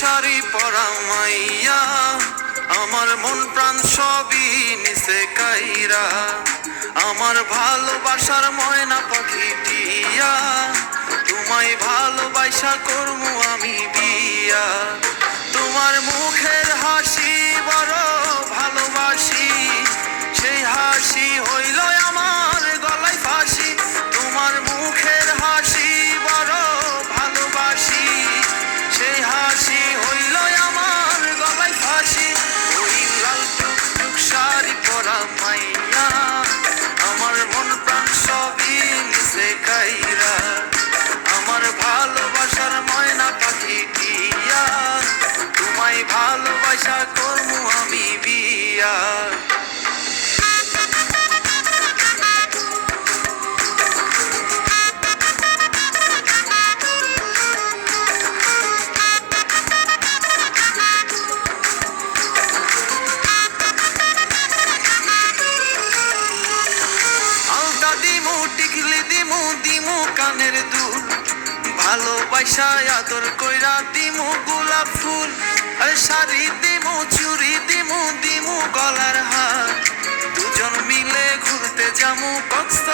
শাড়ি পরা মাইয়া। আমার মন প্রাণ সবই নিচে কাইরা। আমার ভালোবাসার ময়না পাখি টিয়া। তোমায় ভালোবাসা করব ভালোবাসা করব আমি বিয়া। আলতা দিমু, টিকলি দিমু দিমু কানের দুল। ভালোবাসা আদর কইরা দিমু গোলাপ ফুল। আর শাড়ি দিমু চুড়ি দিমু দিমু গলার হার। দুজন মিলে ঘুরতে যামু কক্সা